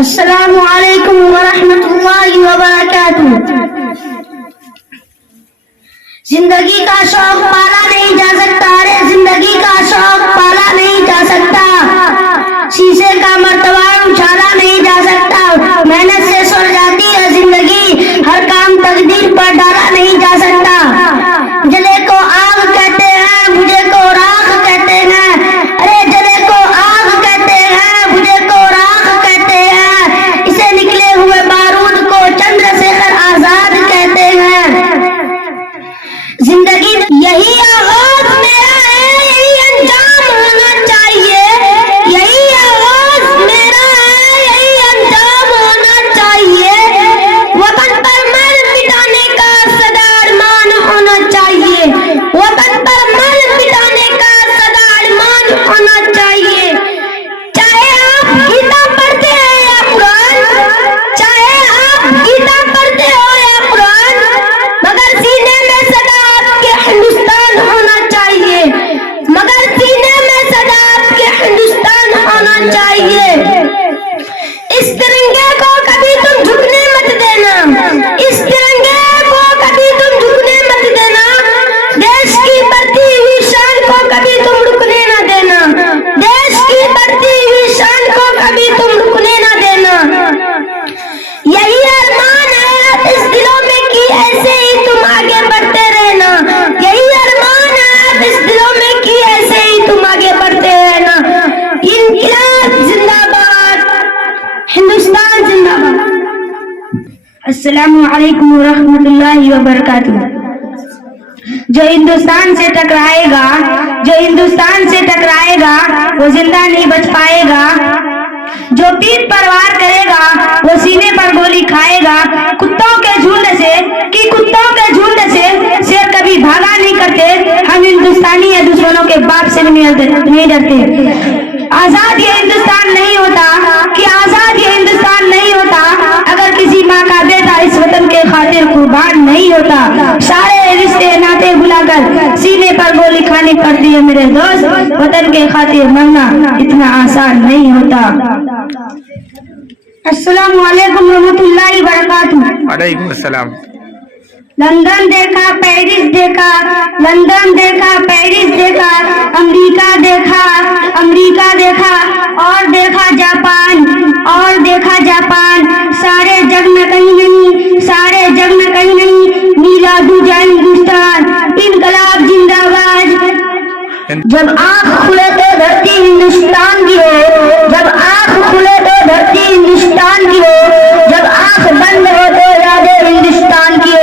अस्सलामु अलैकुम वरहमतुल्लाहि वबरकातुहू। जिंदगी का शौक पाला नहीं जा सकता, अरे जिंदगी का शौक पाला नहीं जा सकता। शीशे का मर्तबा उछाला नहीं जा सकता। मेहनत से सुल जाती है जिंदगी, हर काम तकदीर पर डाला नहीं जा सकता। जले को आग कहते हैं, मुझे को राख कहते हैं। अरे जले को आग कहते हैं, मुझे को राख कहते हैं। इसे निकले हुए बारूद को चंद्रशेखर आजाद कहते हैं। जिंदगी यही आगाज मेरा है, यही अंजाम होना चाहिए। यही आगाज मेरा है, यही अंजाम होना चाहिए। वतन पर मर मिटाने का सदा अरमान होना चाहिए। वतन पर मर मिटाने का सदा अरमान होना चाहिए। चाहे आप गीता पढ़ते हैं या कुरान, चाहे आप गीता पढ़ते हो या कुरान, मगर सीने में सदा आपके हिंदुस्तान होना चाहिए। मगर सीने में सदा आपके हिंदुस्तान होना चाहिए। इस तिरंगे को कभी तुम झुकने मत देना। इस तिरंगे को कभी तुम झुकने मत देना। देश की बढ़ती हुई शान को कभी तुम रुकने न देना। देश की बढ़ती हुई शान को कभी तुम रुकने न देना। यही अरमान है अब इस दिलों में कि ऐसे ही तुम आगे बढ़ते रहना। यही अरमान है अब इस दिलों में कि ऐसे ही तुम आगे बढ़ते रहना। इनकलाब जिंदाबाद, हिंदुस्तान जिंदाबाद। अस्सलामु अलैकुम वरहमतुल्लाहि वबरकातुहू। जो हिंदुस्तान से टकराएगा, जो हिंदुस्तान से टकराएगा, वो जिंदा नहीं बच पाएगा। जो पीठ पर वार करेगा, वो सीने पर गोली खाएगा। कुत्तों के झुंड से कि कुत्तों के झुंड से शेर कभी भागा नहीं करते। हम हिंदुस्तानी है, दुश्मनों के बाप से नहीं डरते। आजाद ये हिंदुस्तान नहीं होता, कि आजाद ये हिंदुस्तान नहीं होता अगर किसी माँ का बेटा इस वतन के खातिर कुर्बान नहीं होता। सारे रिश्ते नाते भुलाकर सीने पर गोली खानी पड़ती है मेरे दोस्त। वतन के खातिर मरना इतना आसान नहीं होता। अस्सलामु अलैकुम रहमतुल्लाहि बरकातुहू। वालेकुम अस्सलाम। लंदन देखा, पेरिस देखा, लंदन देखा, पेरिस देखा, अमेरिका देखा, अमेरिका देखा, और देखा जापान, और देखा जापान। सारे जग में कहीं नहीं, सारे जग में कहीं नहीं, नीला दूजा हिंदुस्तान, इनकलाब जिंदाबाद। जब आँख खुले तो धरती हिंदुस्तान की हो, जब आँख खुले तो धरती हिंदुस्तान की हो, जब आँख बंद हो तो यादें हिंदुस्तान की हो।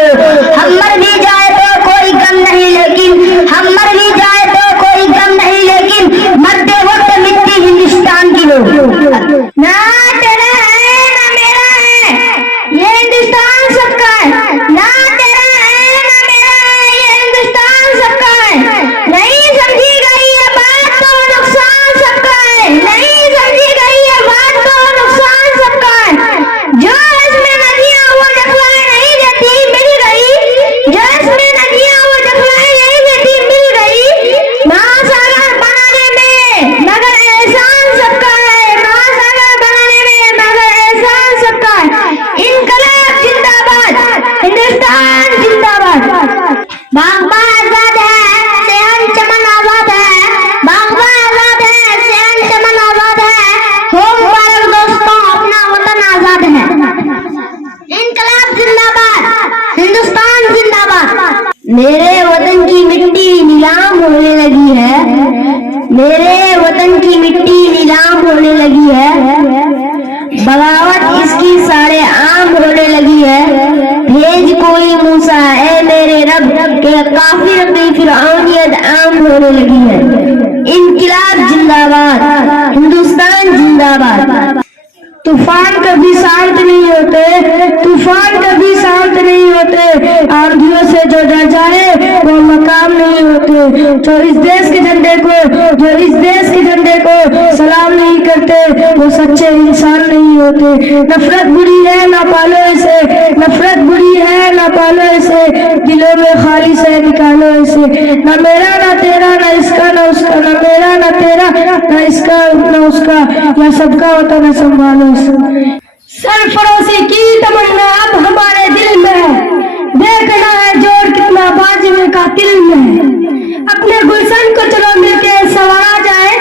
हम मर भी जाए तो कोई गम नहीं, लेकिन हम मर भी जाए तो कोई गम नहीं, लेकिन मरते वक्त मिट्टी हिंदुस्तान की हो। ना तेरा है ना मेरा है, ये हिंदुस्तान सबका है। ना तेरा है ना मेरा है, ये हिंदुस्तान सबका है। नहीं समझी गई ये बात तो नुकसान सबका है। नहीं समझी गई ये बात तो नुकसान सबका है। जो इसमें नदियाँ वो दखलाए नहीं देती, मिल गई। जो इसमें नदियाँ वो दखलाए नहीं देती, मिल गई। महासागर बनाने में मगर एहसान सबका है। महासागर बनाने में मगर एहसान सबका है। इनकलाब जिंदाबाद, हिंदुस्तान जिंदाबाद। बागबा आजाद है, सेहन चमन आजाद है। बागबा आजाद है, सेहन चमन आजाद है। हो मुबारक दोस्तों, अपना वतन आजाद है। इनकलाब जिंदाबाद, हिंदुस्तान जिंदाबाद। मेरे वतन की मिट्टी नीलाम होने लगी है, मेरे वतन की मिट्टी नीलाम होने लगी है। बगावत इसकी सारे आम होने लगी है। भेज कोई मूसा ए मेरे रब के काफिर की फिरौनियत आम होने लगी है। इनकलाब जिंदाबाद, हिंदुस्तान जिंदाबाद। तूफान कभी शांत नहीं होते, तूफान कभी शांत नहीं होते। आंधियों से जो डर जाए वो मकाम नहीं होते। जो इस देश के झंडे को, जो इस देश के झंडे को सलाम नहीं करते वो सच्चे इंसान नहीं होते। नफरत बुरी है ना पालो इसे, नफरत बुरी है ना पालो इसे। दिलों में खाली से निकालो इसे। ना मेरा ना तेरा, ना इसका ना उसका, ना मेरा ना तेरा, ना इसका ना उसका, या सबका वतन है संभालो। सरफरोशी की तमन्ना अब हमारे दिल में है, देखना है जोर कितना बाजवे का दिल में है। अपने गुलशन को चलो मिलके संवारा जाए,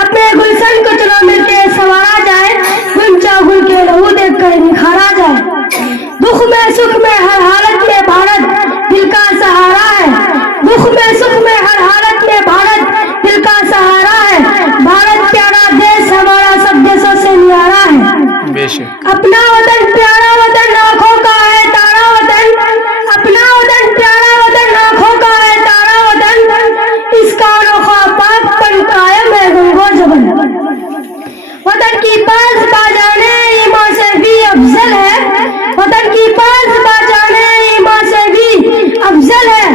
अपने गुलशन को चलो मिलके संवारा जाए, गुंचा गुल के लहू देख कर निखारा जाए। दुख में सुख में हर हालत में भारत दिल का सहारा है, दुख में सुख में हर हालत में भारत दिल का सहारा है। भारत प्यारा देश हमारा सब देशों से न्यारा है। अपना वतन प्यारा वतन आँखों का है तारा वतन, अपना वतन प्यारा वतन आँखों का है तारा वतन, इसका अनोखा पाकपन कायम है गंगो जबन। वतन की पास बाजाने ईमान से भी अफजल है, वतन की पास बाजाने ईमान से भी अफजल है।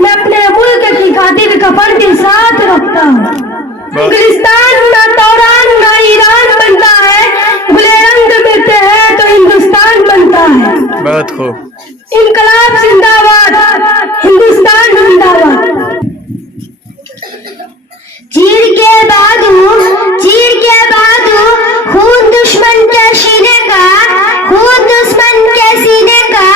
मैं अपने मुल्क की खातिर कफन भी साथ रखता हूँ। इंग्लिस्तान ना तौरान ना ईरान बनता है, गुले रंग मिलते हैं तो हिंदुस्तान बनता है। बहुत खूब। इनकलाब जिंदाबाद, हिंदुस्तान जिंदाबाद। चीर के बादू खून दुश्मन के सीने का, खून दुश्मन के सीने का,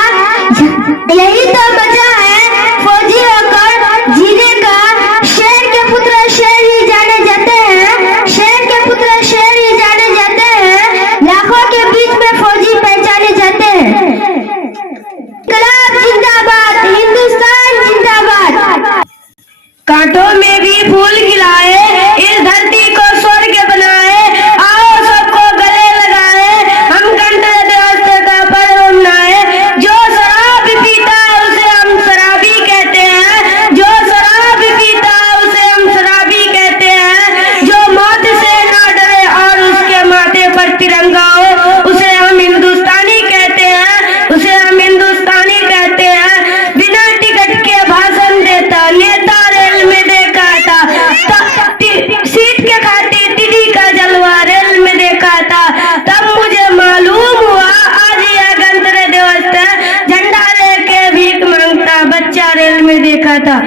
यही तो बचा है फौजी होकर जीने का। शेर के पुत्र शेर ही जाने जाते हैं, शेर के पुत्र शेर ही जाने जाते हैं, लाखों के बीच में फौजी पहचाने जाते हैं। इनकलाब जिंदाबाद, हिंदुस्तान जिंदाबाद। कांटों में भी फूल खिलाए, इस धरती को स्वर्ग बनाए, आओ सबको गले लगाए, हम गणतंत्र दिवस का पर्व मनाए। जो शराब पीता उसे हम शराबी कहते हैं, जो शराब पीता उसे हम शराबी कहते हैं, जो मौत से ना डरे और उसके माथे पर तिरंगा हो उसे हम हिंदुस्तानी कहते हैं, उसे हम हिंदुस्तानी कहते हैं। बिना टिकट के भाषण देता नेता रेल में देखा था, सीट के खातिर दीदी का जलवा रेल में देखा था, तब मुझे मालूम हुआ आज यह गणतंत्र दिवस है। झंडा लेके भीख मांगता बच्चा रेल में देखा था।